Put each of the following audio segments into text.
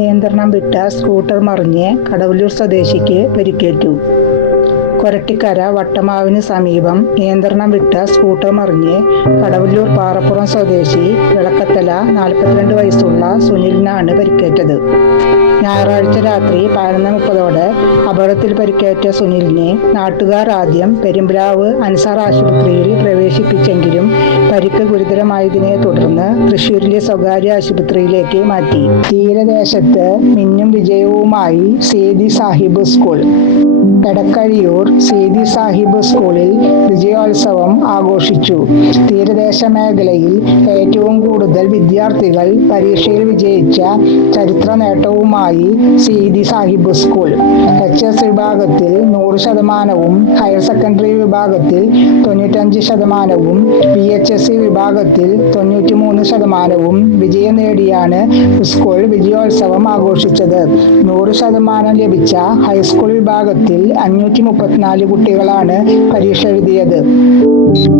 നിയന്ത്രണം വിട്ട സ്കൂട്ടർ മറിഞ്ഞ് കടവല്ലൂർ സ്വദേശിക്ക് പരിക്കേറ്റു. കൊരട്ടിക്കര വട്ടമാവിന് സമീപം നിയന്ത്രണം വിട്ട സ്കൂട്ടർ മറിഞ്ഞ് കടവല്ലൂർ പാറപ്പുറം സ്വദേശി വിളക്കത്തല 42 വയസ്സുള്ള സുനിലിനാണ് പരിക്കേറ്റത്. ഞായറാഴ്ച രാത്രി 11:30 അപകടത്തിൽ പരിക്കേറ്റ സുനിലിനെ നാട്ടുകാർ ആദ്യം പെരുമ്പ്ലാവ് അൻസാർ ആശുപത്രിയിൽ പ്രവേശിപ്പിച്ചെങ്കിലും പരിക്ക് ഗുരുതരമായതിനെ തുടർന്ന് തൃശൂരിലെ സ്വകാര്യ ആശുപത്രിയിലേക്ക് മാറ്റി. തീരദേശത്ത് മിന്നും വിജയവുമായി സീതി സാഹിബ് സ്കൂൾ. എടക്കഴിയൂർ സീതി സാഹിബ് സ്കൂളിൽ വിജയോത്സവം ആഘോഷിച്ചു. തീരദേശ മേഖലയിൽ ഏറ്റവും കൂടുതൽ വിദ്യാർത്ഥികൾ പരീക്ഷയിൽ വിജയിച്ച ചരിത്ര നേട്ടവുമായി സീതി സാഹിബ് സ്കൂൾ. HS വിഭാഗത്തിൽ 100%, ഹയർ സെക്കൻഡറി വിഭാഗത്തിൽ 95%, VHSC വിഭാഗത്തിൽ 93% വിജയം നേടിയാണ് സ്കൂൾ വിജയോത്സവം ആഘോഷിച്ചത്. 100% ലഭിച്ച ഹൈസ്കൂൾ വിഭാഗത്തിൽ 534 കുട്ടികളാണ് പരീക്ഷ എഴുതിയത്.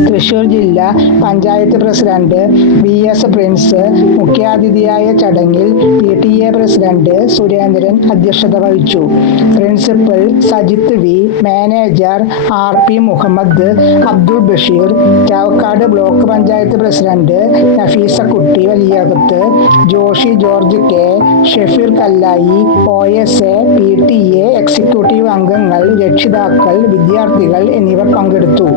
തൃശൂർ ജില്ലാ പഞ്ചായത്ത് പ്രസിഡന്റ് VS പ്രിൻസ് മുഖ്യാതിഥിയായ ചടങ്ങിൽ PTA പ്രസിഡന്റ് സുരേന്ദ്രൻ അധ്യക്ഷത വഹിച്ചു. Principal Sajith V, manager RP Muhammad, Abdul Basheer, Chavakkad block panchayat president Nafeesakutty Valiyakath, Joshy George K, Shefeer Kallayi, OSA, PTA executive അംഗങ്ങൾ, രക്ഷിതാക്കൾ, വിദ്യാർത്ഥികൾ എന്നിവർ പങ്കെടുത്തു.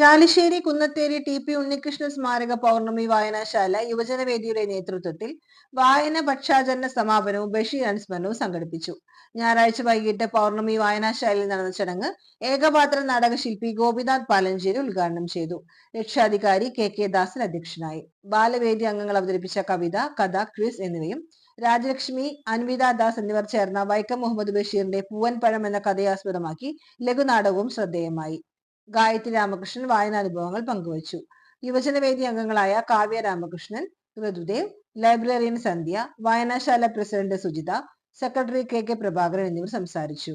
ചാലിശ്ശേരി കുന്നത്തേരി TP ഉണ്ണികൃഷ്ണൻ സ്മാരക പൗർണമി വായനശാല യുവജനവേദിയുടെ നേതൃത്വത്തിൽ വായന പക്ഷാചരണ സമാപനവും ബഷീർ അനുസ്മരണവും സംഘടിപ്പിച്ചു. ഞായറാഴ്ച വൈകിട്ട് പൗർണമി വായനശാലയിൽ നടന്ന ചടങ്ങ് ഏകപാത്ര നാടകശില്പി ഗോപിനാഥ് പാലഞ്ചേരി ഉദ്ഘാടനം ചെയ്തു. രക്ഷാധികാരി KK ദാസൻ അധ്യക്ഷനായി. ബാലവേദി അംഗങ്ങൾ അവതരിപ്പിച്ച കവിത, കഥ, ക്വിസ് എന്നിവയും രാജലക്ഷ്മി, അൻവിത ദാസ് എന്നിവർ ചേർന്ന വൈക്കം മുഹമ്മദ് ബഷീറിന്റെ പൂവൻപഴം എന്ന കഥയെ ആസ്പദമാക്കി ലഘുനാടകവും ശ്രദ്ധേയമായി. ഗായത്രി രാമകൃഷ്ണൻ വായനാനുഭവങ്ങൾ പങ്കുവച്ചു. യുവജനവേദി അംഗങ്ങളായ കാവ്യ രാമകൃഷ്ണൻ, ഋതുദേവ്, ലൈബ്രറിയൻ സന്ധ്യ, വായനശാല president Sujitha, secretary KK Prabhakaran എന്നിവർ സംസാരിച്ചു.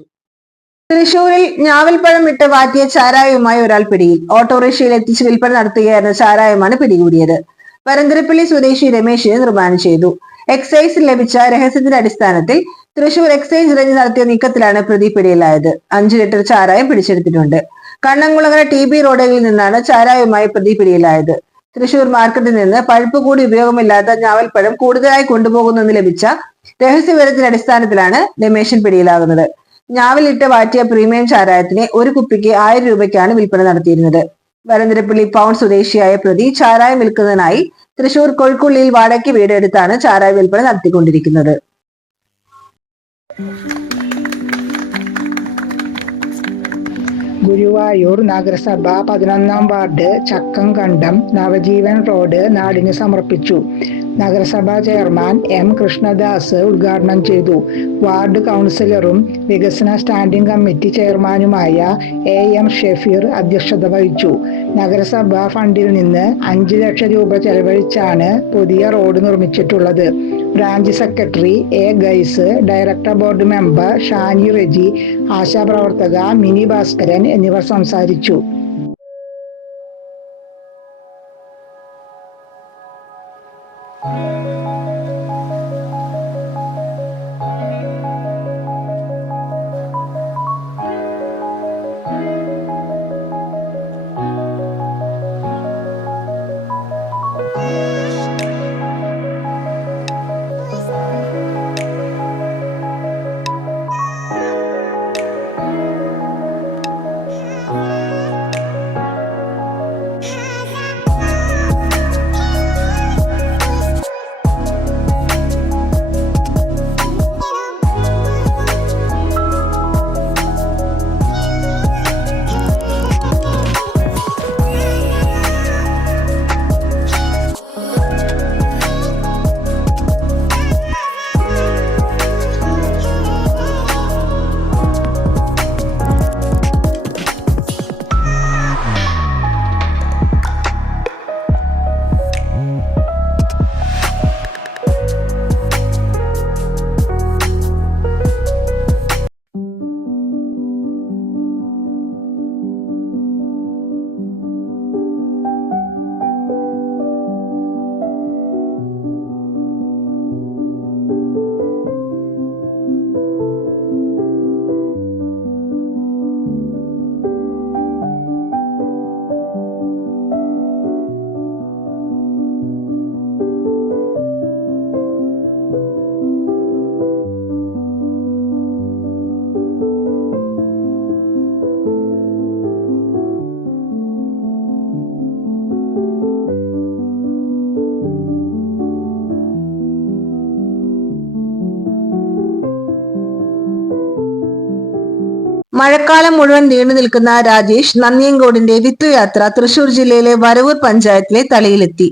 തൃശൂരിൽ ഞാവൽപ്പഴം ഇട്ട് വാറ്റിയ ചാരായവുമായി ഒരാൾ പിടിയിൽ. ഓട്ടോറിക്ഷയിൽ എത്തിച്ച് വിൽപ്പന നടത്തുകയായിരുന്ന ചാരായമാണ് പിടികൂടിയത്. വരന്തരപ്പള്ളി സ്വദേശി രമേശിനെ റിമാൻഡ് ചെയ്തു. എക്സൈസിൽ ലഭിച്ച രഹസ്യത്തിന്റെ അടിസ്ഥാനത്തിൽ തൃശൂർ എക്സൈസ് റേഞ്ച് നടത്തിയ നീക്കത്തിലാണ് പ്രതി പിടിയിലായത്. 5 ലിറ്റർ ചാരായം പിടിച്ചെടുത്തിട്ടുണ്ട്. കണ്ണംകുളങ്ങര TB റോഡുകളിൽ നിന്നാണ് ചാരായവുമായി പ്രതി പിടിയിലായത്. തൃശൂർ മാർക്കറ്റിൽ നിന്ന് പഴുപ്പ് കൂടി ഉപയോഗമില്ലാത്ത ഞാവൽപ്പഴം കൂടുതലായി കൊണ്ടുപോകുന്നെന്ന് ലഭിച്ച രഹസ്യവിവരത്തിന്റെ അടിസ്ഥാനത്തിലാണ് രമേശൻ പിടിയിലാകുന്നത്. ഞാവലിട്ട് വാറ്റിയ പ്രീമിയം ചാരായത്തിന് 1 കുപ്പിക്ക് 1000 രൂപയ്ക്കാണ് വിൽപ്പന നടത്തിയിരുന്നത്. വരന്തരപ്പള്ളി പൗണ്ട് സ്വദേശിയായ പ്രതി ചാരായം വിൽക്കുന്നതിനായി തൃശൂർ കൊഴുക്കുള്ളിയിൽ വാടകയ്ക്ക് വീടെടുത്താണ് ചാരായ വിൽപ്പന നടത്തിക്കൊണ്ടിരിക്കുന്നത്. ഗുരുവായൂർ നഗരസഭ 11-ാം വാർഡ് ചക്കംകണ്ടം നവജീവൻ റോഡ് നാടിന് സമർപ്പിച്ചു. നഗരസഭാ ചെയർമാൻ M കൃഷ്ണദാസ് ഉദ്ഘാടനം ചെയ്തു. വാർഡ് കൗൺസിലറും വികസന സ്റ്റാൻഡിംഗ് കമ്മിറ്റി ചെയർമാനുമായ AM ഷെഫീർ അധ്യക്ഷത വഹിച്ചു. നഗരസഭാ ഫണ്ടിൽ നിന്ന് 5 ലക്ഷം രൂപ ചെലവഴിച്ചാണ് പുതിയ റോഡ് നിർമ്മിച്ചിട്ടുള്ളത്. ബ്രാഞ്ച് സെക്രട്ടറി A ഗൈസ്, director board member Shani Reji, ആശാപ്രവർത്തക മിനി ഭാസ്കരൻ എന്നിവർ സംസാരിച്ചു. മഴക്കാലം മുഴുവൻ നീണ്ടു നിൽക്കുന്ന രാജേഷ് നന്ദിയങ്കോടിന്റെ വിത്തുയാത്ര തൃശൂർ ജില്ലയിലെ വരവൂർ പഞ്ചായത്തിലെ തളിയിലെത്തി.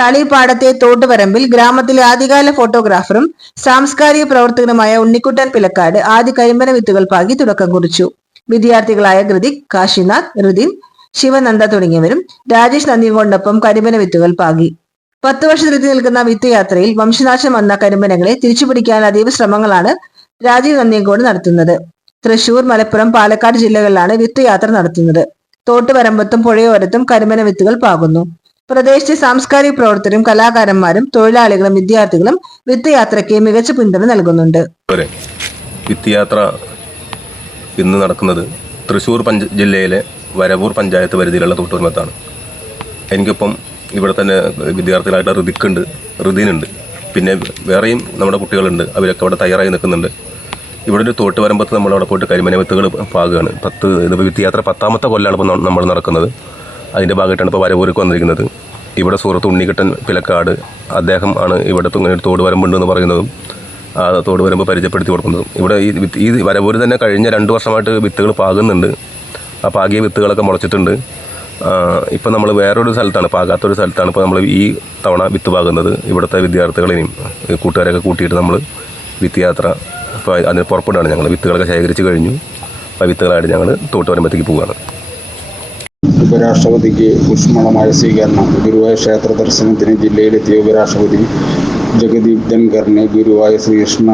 തളി പാടത്തെ തോട്ടുപറമ്പിൽ ഗ്രാമത്തിലെ ആദ്യകാല ഫോട്ടോഗ്രാഫറും സാംസ്കാരിക പ്രവർത്തകനുമായ ഉണ്ണിക്കുട്ടൻ പിലക്കാട് ആദ്യ കരിമ്പന വിത്തുകൾ പാകി തുടക്കം കുറിച്ചു. വിദ്യാർത്ഥികളായ കൃതിക്, കാശിനാഥ്, ഋതിൻ, ശിവനന്ദ തുടങ്ങിയവരും രാജേഷ് നന്ദിയങ്കോടിനൊപ്പം കരിമ്പന വിത്തുകൾ പാകി. 10 വർഷത്തിലെത്തി നിൽക്കുന്ന വിത്തുയാത്രയിൽ വംശനാശം വന്ന കരിമ്പനകളെ തിരിച്ചുപിടിക്കാൻ അതീവ ശ്രമങ്ങളാണ് രാജീവ് നന്ദിയങ്കോട് നടത്തുന്നത്. തൃശൂർ, മലപ്പുറം, പാലക്കാട് ജില്ലകളിലാണ് വിത്തുയാത്ര നടത്തുന്നത്. തോട്ടുപരമ്പത്തും പുഴയോരത്തും കരിമ്പന വിത്തുകൾ പാകുന്നു. പ്രദേശത്തെ സാംസ്കാരിക പ്രവർത്തകരും കലാകാരന്മാരും തൊഴിലാളികളും വിദ്യാർത്ഥികളും വിത്തുയാത്രയ്ക്ക് മികച്ച പിന്തുണ നൽകുന്നുണ്ട്. വിത്തുയാത്ര ഇന്ന് നടക്കുന്നത് തൃശൂർ ജില്ലയിലെ വരവൂർ പഞ്ചായത്ത് പരിധിയിലുള്ള തോട്ടുപറമ്പത്താണ്. എനിക്കൊപ്പം ഇവിടെ തന്നെ വിദ്യാർത്ഥികളായിട്ട് ഋതിക്കുണ്ട്, ഋതിനുണ്ട്, പിന്നെ വേറെയും നമ്മുടെ കുട്ടികളുണ്ട്. അവരൊക്കെ അവിടെ തയ്യാറായി നിൽക്കുന്നുണ്ട്. ഇവിടെ ഒരു തോട്ടുപറമ്പത്ത് നമ്മളവിടെ പോയിട്ട് കരിമ്പന വിത്തുകൾ പാകുകയാണ്. ഇതിപ്പോൾ വിത്തുയാത്ര 10ാമത്തെ കൊല്ലമാണ് ഇപ്പോൾ നമ്മൾ നടക്കുന്നത്. അതിൻ്റെ ഭാഗമായിട്ടാണ് ഇപ്പോൾ വരവൂർക്ക് വന്നിരിക്കുന്നത്. ഇവിടെ സുഹൃത്ത് ഉണ്ണിക്കുട്ടൻ പിലക്കാട് അദ്ദേഹം ആണ് ഇവിടെ ഇങ്ങനെ ഒരു തോടുപറമ്പുണ്ടെന്ന് പറയുന്നതും ആ തോടുപറമ്പ് പരിചയപ്പെടുത്തി കൊടുക്കുന്നതും. ഇവിടെ ഈ വരവൂർ തന്നെ കഴിഞ്ഞ 2 വർഷമായിട്ട് വിത്തുകൾ പാകുന്നുണ്ട്. ആ പാകിയ വിത്തുകളൊക്കെ മുളച്ചിട്ടുണ്ട്. ഇപ്പം നമ്മൾ വേറൊരു സ്ഥലത്താണ്, പാകാത്തൊരു സ്ഥലത്താണ് ഇപ്പോൾ നമ്മൾ ഈ തവണ വിത്ത് പാകുന്നത്. ഇവിടുത്തെ വിദ്യാർത്ഥികളെയും കൂട്ടുകാരെയൊക്കെ കൂട്ടിയിട്ട് നമ്മൾ വിത്തുയാത്ര ഇപ്പോൾ അതിന് പുറപ്പെടുകയാണ്. ഞങ്ങൾ വിത്തുകളൊക്കെ ശേഖരിച്ച് കഴിഞ്ഞു. ആ വിത്തുകളായിട്ട് ഞങ്ങൾ തോട്ടുപറമ്പത്തേക്ക് പോവുകയാണ്. ഉപരാഷ്ട്രപതിക്ക് ഊഷ്മളമായ സ്വീകരണം. ഗുരുവായൂർ ക്ഷേത്ര ദർശനത്തിന് ജില്ലയിലെത്തിയ ഉപരാഷ്ട്രപതി ജഗദീപ് ധൻഖറിന് ഗുരുവായൂർ ശ്രീകൃഷ്ണ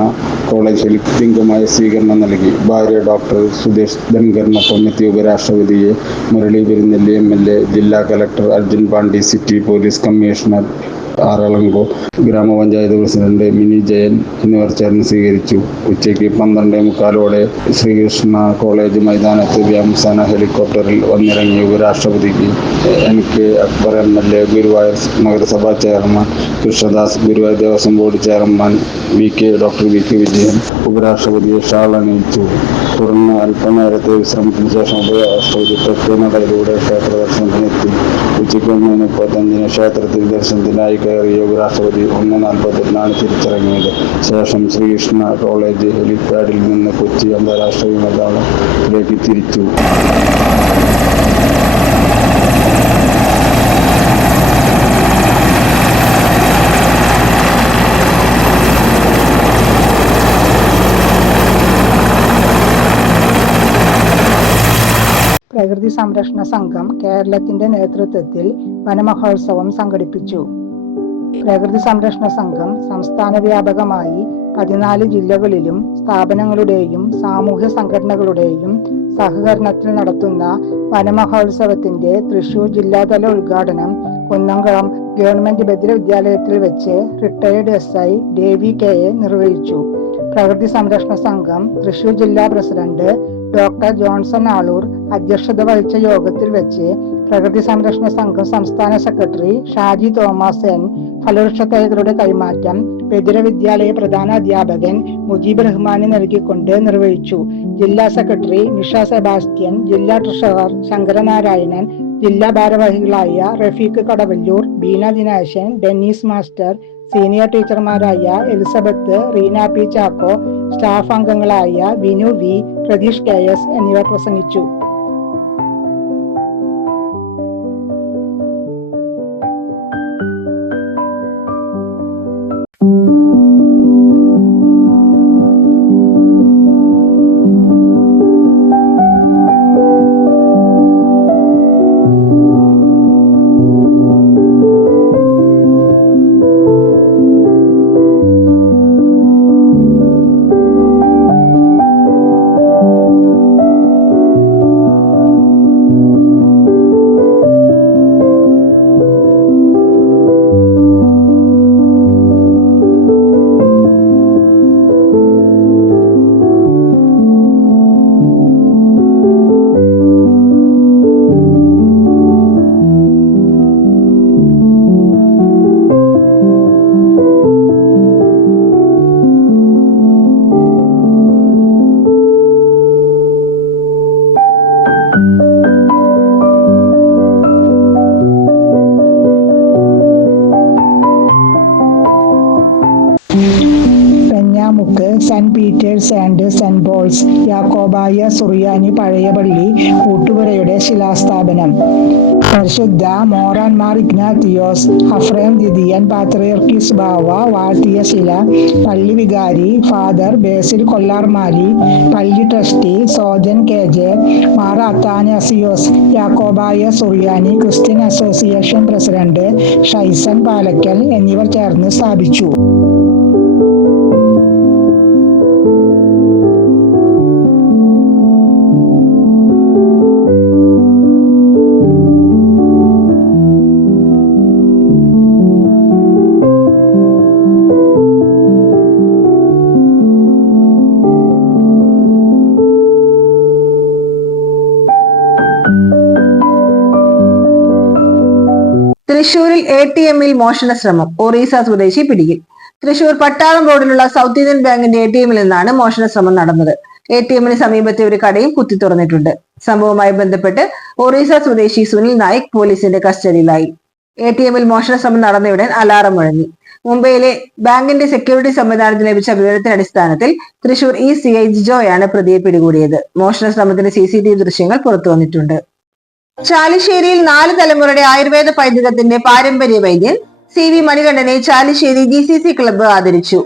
കോളേജിൽ ലിംഗമായ സ്വീകരണം നൽകി. ഭാര്യ ഡോക്ടർ സുദേശ് ധൻഖറിനൊപ്പം എത്തിയ ഉപരാഷ്ട്രപതിയെ മുരളി പെരുന്നെല്ലി MLA, ജില്ലാ collector Arjun Pandi, city police commissioner Aralango, ഗ്രാമപഞ്ചായത്ത് പ്രസിഡന്റ് മിനി ജയൻ എന്നിവർ ചേർന്ന് സ്വീകരിച്ചു. ഉച്ചയ്ക്ക് 12:45 ശ്രീകൃഷ്ണ കോളേജ് മൈതാനത്ത് വ്യോമസേന ഹെലികോപ്റ്ററിൽ വന്നിറങ്ങിയ ഉപരാഷ്ട്രപതിക്ക് NK അക്ബർ MLA, ഗുരുവായൂർ നഗരസഭാ chairman Krishnadas, Guruvayur Devaswom board chairman doctor V K Vijayan ഉപരാഷ്ട്രപതിയെ ഷാൾ അണിയിച്ചു. തുടർന്ന് അല്പനേരത്തെ വിശ്രമത്തിന് ശേഷം ഉപരാഷ്ട്രപതി തെക്കേനടയിലൂടെ ക്ഷേത്ര ദർശനത്തിനെത്തി. ഉച്ചയ്ക്ക് 1:35 ക്ഷേത്രത്തിൽ ദർശനത്തിനായി കയറിയ ഉപരാഷ്ട്രപതി 1:48 തിരിച്ചിറങ്ങിയത്. ശേഷം ശ്രീകൃഷ്ണ കോളേജ് ഹെലിപ്പാഡിൽ നിന്ന് കൊച്ചി അന്താരാഷ്ട്ര വിമാനത്താവളത്തിലേക്ക് തിരിച്ചു. പ്രകൃതി സംരക്ഷണ സംഘം കേരളത്തിന്റെ നേതൃത്വത്തിൽ വനമഹോത്സവം സംഘടിപ്പിച്ചു. പ്രകൃതി സംരക്ഷണ സംഘം സംസ്ഥാന വ്യാപകമായി 14 ജില്ലകളിലും സ്ഥാപനങ്ങളുടെയും സാമൂഹ്യ സംഘടനകളുടെയും സഹകരണത്തിൽ നടത്തുന്ന വനമഹോത്സവത്തിന്റെ തൃശൂർ ജില്ലാതല ഉദ്ഘാടനം കുന്നംകുളം ഗവൺമെന്റ് ബദിര വിദ്യാലയത്തിൽ വെച്ച് റിട്ടയർഡ് SI ഡേവി KA നിർവഹിച്ചു. പ്രകൃതി സംരക്ഷണ സംഘം തൃശൂർ ജില്ലാ പ്രസിഡന്റ് ഡോക്ടർ ജോൺസൺ ആളൂർ അധ്യക്ഷത വഹിച്ച യോഗത്തിൽ വെച്ച് പ്രകൃതി സംരക്ഷണ സംഘം സംസ്ഥാന സെക്രട്ടറി ഷാജി തോമസ് N ഫലവൃക്ഷ തൈകളുടെ കൈമാറ്റം ബദിര വിദ്യാലയ പ്രധാന അധ്യാപകൻ മുജീബ് റഹ്മാന് നൽകിക്കൊണ്ട് നിർവഹിച്ചു. ജില്ലാ സെക്രട്ടറി നിഷ സെബാസ്റ്റ്യൻ, ജില്ലാ ട്രഷറർ ശങ്കരനാരായണൻ, ജില്ലാ ഭാരവാഹികളായ Rafeeq Kadavallur, Beena Dineshan, Dennis master, senior ടീച്ചർമാരായ Elizabeth, Reena P Chacko, staff അംഗങ്ങളായ വിനു V, പ്രതീഷ് KS എന്നിവർ പ്രസംഗിച്ചു. ഹാൾസ്, യാക്കോബായ സുറിയാനി പഴയ പള്ളി കൂട്ടുപുരയുടെ ശിലാസ്ഥാപനം. പരിശുദ്ധ മോറാൻമാർ ഇഗ്നാത്തിയോസ് അഫ്രേം ദ്വിതീയൻ പാത്രിയർക്കീസ് ബാവ വാഴ്ത്തിയ ശില, പള്ളി വികാരി ഫാദർ ബേസിൽ കൊല്ലാർമാലി, പള്ളി trustee Sojan KJ, Mar Athanasios, Yakobaya Suriyani Christian association president Shaison Palakkal എന്നിവർ ചേർന്ന് സ്ഥാപിച്ചു. തൃശൂരിൽ ATM-ൽ മോഷണ ശ്രമം, ഒറീസ സ്വദേശി പിടിയിൽ. തൃശൂർ പട്ടാളം റോഡിലുള്ള സൗത്ത് ഇന്ത്യൻ ബാങ്കിന്റെ ATM-ൽ നിന്നാണ് മോഷണ ശ്രമം നടന്നത്. ATM-ന് സമീപത്തെ ഒരു കടയും കുത്തി തുറന്നിട്ടുണ്ട്. സംഭവവുമായി ബന്ധപ്പെട്ട് ഒറീസ സ്വദേശി സുനിൽ നായിക് പോലീസിന്റെ കസ്റ്റഡിയിലായി. ATM-ൽ മോഷണ ശ്രമം നടന്നയുടൻ അലാറം മുഴങ്ങി. മുംബൈയിലെ ബാങ്കിന്റെ സെക്യൂരിറ്റി സംവിധാനത്തിന് ലഭിച്ച വിവരത്തിന്റെ അടിസ്ഥാനത്തിൽ തൃശൂർ CI ജിജോയാണ് പ്രതിയെ പിടികൂടിയത്. മോഷണ ശ്രമത്തിന്റെ CCTV ദൃശ്യങ്ങൾ പുറത്തു വന്നിട്ടുണ്ട്. ചാലിശ്ശേരിയിൽ 4 തലമുറയുടെ ആയുർവേദ പൈതൃകത്തിന്റെ പാരമ്പര്യ വൈദ്യൻ CV മണികണ്ഠനെ ചാലിശ്ശേരി GCC ക്ലബ്ബ് ആദരിച്ചു.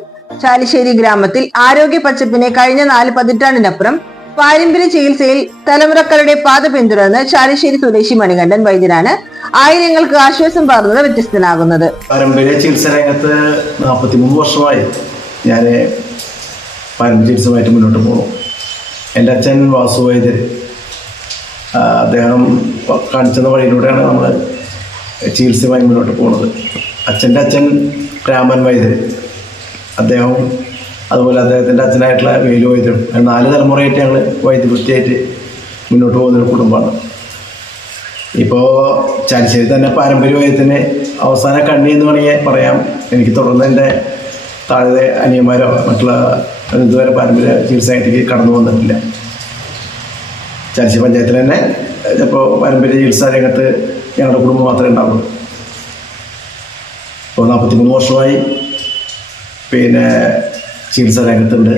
ചാലിശ്ശേരി ഗ്രാമത്തിൽ ആരോഗ്യ പച്ചപ്പിനെ കഴിഞ്ഞ 4 പതിറ്റാണ്ടിനപ്പുറം പാരമ്പര്യ ചികിത്സയിൽ തലമുറക്കളുടെ പാത പിന്തുടർന്ന് ചാലിശ്ശേരി സ്വദേശി മണികണ്ഠൻ വൈദ്യനാണ് ആയിരങ്ങൾക്ക് ആശ്വാസം പകർന്നത് വ്യത്യസ്തനാകുന്നത്. പാരമ്പര്യ ചികിത്സ രംഗത്ത് 43 വർഷമായി ഞാൻ പാരമ്പര്യ ചികിത്സയുമായിട്ട് മുന്നോട്ട് പോകുന്നു. എൻ്റെ അച്ഛൻ വാസു വൈദ്യർ, അദ്ദേഹം കാണിച്ചെന്ന വഴിയിലൂടെയാണ് നമ്മൾ ചികിത്സയുമായി മുന്നോട്ട് പോകുന്നത്. അച്ഛൻ്റെ അച്ഛൻ രാമൻ വൈദ്യർ, അദ്ദേഹം അതുപോലെ അദ്ദേഹത്തിൻ്റെ അച്ഛനായിട്ടുള്ള വേലു വൈദ്യരും, 4 തലമുറയായിട്ട് ഞങ്ങൾ വൈദ്യവൃത്തിയായിട്ട് മുന്നോട്ട് പോകുന്നൊരു കുടുംബമാണ്. ഇപ്പോൾ ചാലിശ്ശേരി തന്നെ പാരമ്പര്യ വൈദ്യത്തിന് അവസാന കണ്ണി എന്ന് വേണമെങ്കിൽ പറയാം. എനിക്ക് തുടർന്ന് എൻ്റെ താഴെ അനിയന്മാരോ മറ്റുള്ള ഇതുവരെ പാരമ്പര്യ ചികിത്സയായിട്ട് കടന്നു വന്നിട്ടില്ല. ചാലിശ്ശേരി പഞ്ചായത്തിൽ തന്നെ ഇപ്പോൾ പാരമ്പര്യ ചികിത്സാ രംഗത്ത് ഞങ്ങളുടെ കുടുംബം മാത്രമേ ഉണ്ടാവുള്ളൂ. ഇപ്പോൾ 43 വർഷമായി ചികിത്സാ രംഗത്തുണ്ട്.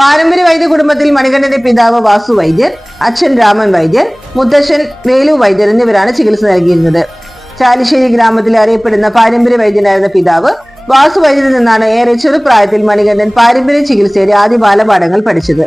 പാരമ്പര്യ വൈദ്യ കുടുംബത്തിൽ മണികണ്ഠന്റെ പിതാവ് വാസു വൈദ്യർ, അച്ഛൻ രാമൻ വൈദ്യർ, മുത്തച്ഛൻ വേലു വൈദ്യർ എന്നിവരാണ് ചികിത്സ നൽകിയിരുന്നത്. ചാലിശ്ശേരി ഗ്രാമത്തിൽ അറിയപ്പെടുന്ന പാരമ്പര്യ വൈദ്യനായിരുന്ന പിതാവ് വാസു വൈദ്യരിൽ നിന്നാണ് ഏറെ ചെറുപ്രായത്തിൽ മണികണ്ഠൻ പാരമ്പര്യ ചികിത്സയുടെ ആദ്യ ബാലപാഠങ്ങൾ പഠിച്ചത്.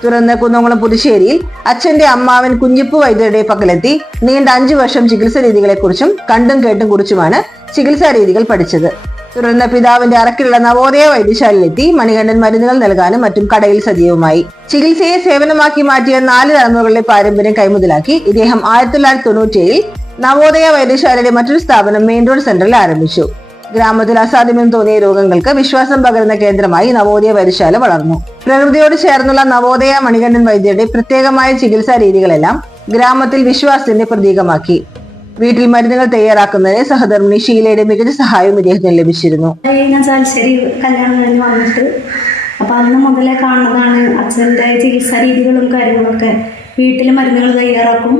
തുടർന്ന് കുന്നംകുളം പുതുശ്ശേരിയിൽ അച്ഛന്റെ അമ്മാവൻ കുഞ്ഞിപ്പു വൈദ്യരുടെ പക്കലെത്തി നീണ്ട 5 വർഷം ചികിത്സാ രീതികളെക്കുറിച്ചും കണ്ടും കേട്ടും കുറിച്ചുമാണ് ചികിത്സാ രീതികൾ പഠിച്ചത്. തുടർന്ന് പിതാവിന്റെ അറക്കിലുള്ള നവോദയ വൈദ്യശാലയിലെത്തി മണികണ്ഠൻ മരുന്നുകൾ നൽകാനും മറ്റും കടയിൽ സജീവമായി. ചികിത്സയെ സേവനമാക്കി മാറ്റിയ 4 തലമുറകളുടെ പാരമ്പര്യം കൈമുതലാക്കി ഇദ്ദേഹം 1997 നവോദയ വൈദ്യശാലയുടെ മറ്റൊരു സ്ഥാപനം മെയിൻ റോഡ് സെന്ററിൽ ആരംഭിച്ചു. ഗ്രാമത്തിൽ അസാധ്യമെന്ന് തോന്നിയ രോഗങ്ങൾക്ക് വിശ്വാസം പകരുന്ന കേന്ദ്രമായി നവോദയ വൈദ്യശാല വളർന്നു. പ്രകൃതിയോട് ചേർന്നുള്ള നവോദയ മണികണ്ഠൻ വൈദ്യരുടെ പ്രത്യേകമായ ചികിത്സാ രീതികളെല്ലാം ഗ്രാമത്തിൽ വിശ്വാസത്തിന്റെ പ്രതീകമാക്കി. വീട്ടിൽ മരുന്നുകൾ തയ്യാറാക്കുന്നതിന് സഹധർമ്മിണി ഷീലയുടെ മികച്ച സഹായവും ഇദ്ദേഹത്തിന് ലഭിച്ചിരുന്നു. ഞാൻ ചാലിശ്ശേരി കല്യാണം കഴിഞ്ഞ് വന്നിട്ട് അപ്പം അന്ന് മുതലേ കാണുന്നതാണ് അച്ഛൻ്റെ ചികിത്സാ രീതികളും കാര്യങ്ങളൊക്കെ. വീട്ടിൽ മരുന്നുകൾ തയ്യാറാക്കും.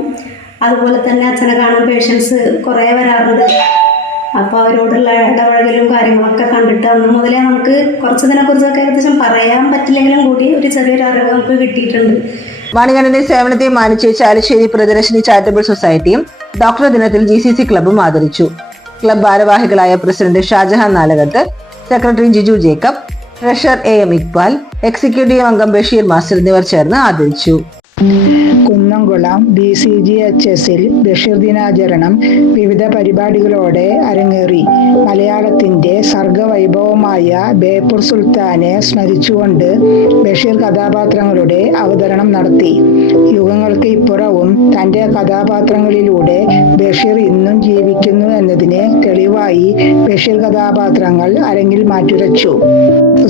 അതുപോലെ തന്നെ അച്ഛനെ കാണുന്ന പേഷ്യൻസ് കുറേ വരാറുണ്ട്. അപ്പോൾ അവരോടുള്ള ഇടപഴകലും കാര്യങ്ങളൊക്കെ കണ്ടിട്ട് അന്ന് മുതലേ നമുക്ക് കുറച്ചതിനെക്കുറിച്ചൊക്കെ ഏകദേശം പറയാൻ പറ്റില്ലെങ്കിലും കൂടി ഒരു ചെറിയൊരു അറിവ് നമുക്ക് കിട്ടിയിട്ടുണ്ട്. മണികണ്ഠന്റെ സേവനത്തെ മാനിച്ച് ചാലിശ്ശേരി പ്രിയദർശിനി ചാരിറ്റബിൾ സൊസൈറ്റിയും ഡോക്ടർ ദിനത്തിൽ GCC ക്ലബ്ബും ആദരിച്ചു. ക്ലബ് ഭാരവാഹികളായ president Shajahan Nalakath, secretary Jiju Jacob, treasurer AM Iqbal, executive അംഗം ബഷീർ മാസ്റ്റർ എന്നിവർ ചേർന്ന് ആദരിച്ചു. കുന്നംകുളം BCGHS-ൽ ബഷീർ ദിനാചരണം വിവിധ പരിപാടികളോടെ അരങ്ങേറി. മലയാളത്തിന്റെ സർഗവൈഭവമായ ബേപ്പൂർ സുൽത്താനെ സ്മരിച്ചുകൊണ്ട് ബഷീർ കഥാപാത്രങ്ങളുടെ അവതരണം നടത്തി. യുഗങ്ങൾക്ക് ഇപ്പുറവും തന്റെ കഥാപാത്രങ്ങളിലൂടെ ബഷീർ ഇന്നും ജീവിക്കുന്നു എന്നതിന് തെളിവായി ബഷീർ കഥാപാത്രങ്ങൾ അരങ്ങിൽ മാറ്റുരച്ചു.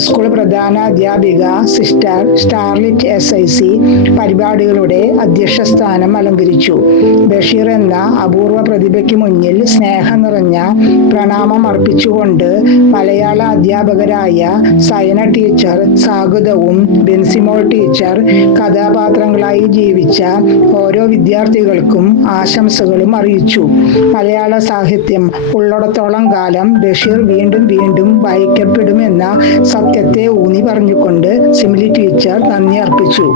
സ്കൂൾ പ്രധാന അധ്യാപിക സിസ്റ്റർ സ്റ്റാർലിറ്റ് SIC പരിപാടികളുടെ അധ്യക്ഷ സ്ഥാനം അലങ്കരിച്ചു. ബഷീർ എന്ന അപൂർവ പ്രതിഭയ്ക്ക് മുന്നിൽ സ്നേഹം നിറഞ്ഞ പ്രണാമം അർപ്പിച്ചുകൊണ്ട് മലയാള അധ്യാപകരായ സയന ടീച്ചർ സ്വാഗതവും ബെൻസിമോൾ ടീച്ചർ കഥാപാത്രങ്ങളായി ബഷീറായി ജീവിച്ച ഓരോ വിദ്യാർത്ഥികൾക്കും ആശംസകളും അറിയിച്ചു. മലയാള സാഹിത്യം ഉള്ളിടത്തോളം കാലം ബഷീർ വീണ്ടും വീണ്ടും വായിക്കപ്പെടുമെന്ന സത്യത്തെ ഊന്നി പറഞ്ഞുകൊണ്ട് സിമിലി ടീച്ചർ നന്ദി അർപ്പിച്ചു.